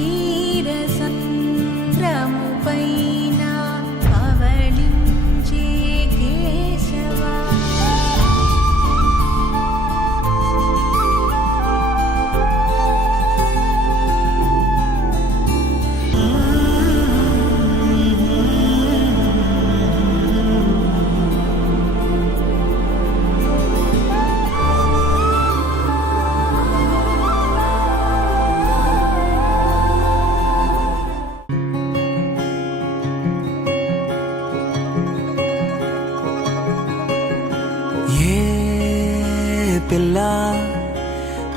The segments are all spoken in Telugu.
క్షీరసంద్రముపైన పవళించే కేశవా పిల్ల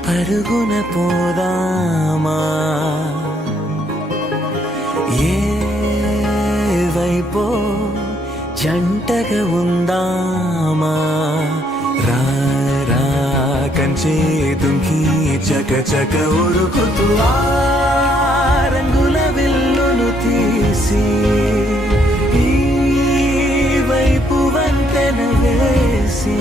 పరుగున పోదామా ఏ వైపో జంటగా ఉందామా రా రా కంచే దుంకి చక చక ఉరుకుతూ ఆ రంగుల విల్లును తీసి ఈ వైపు వంతెన వేసి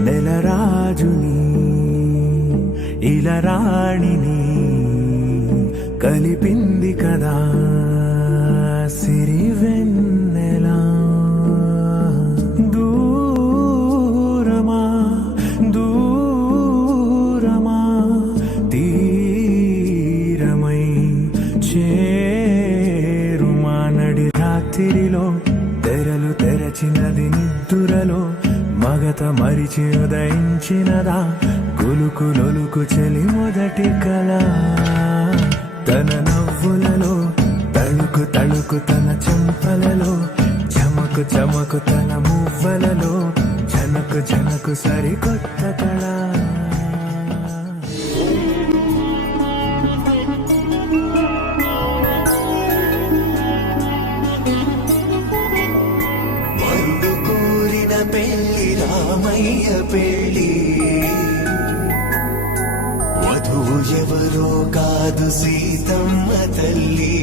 నెలరాజుని ఇలరాణిని కలిపింది కదా సిరివెన్నెలా దూరమా దూరమా తీరమై చేరుమా నడి రాత్రిలో తెరలు తెరచినది నిద్దురలో మగత మరిచి ఉదయించినదా కులుకులొలుకు చెలి మొదటి కళ తన నవ్వులలో తళుకు తళుకు తన చెంపలలో చమకు చమకు తన మువ్వలలో జనకు జనకు సరికొత్త కళ రామయ్య పెళ్ళి వధువు ఎవరో కాదు సీతమ్మ తల్లి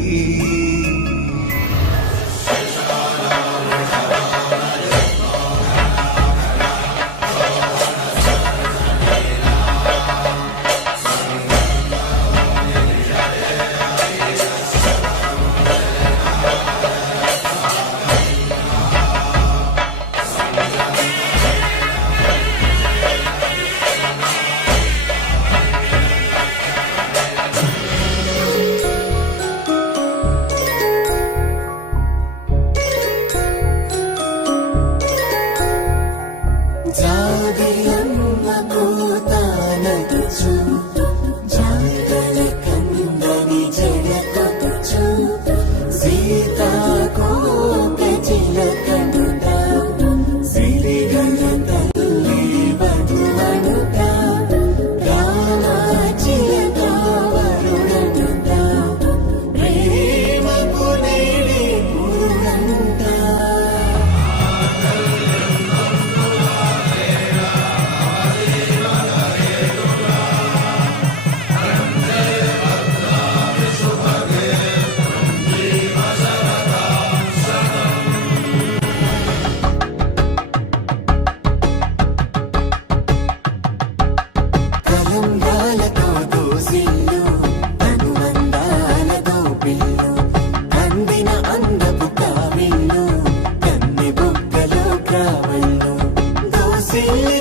see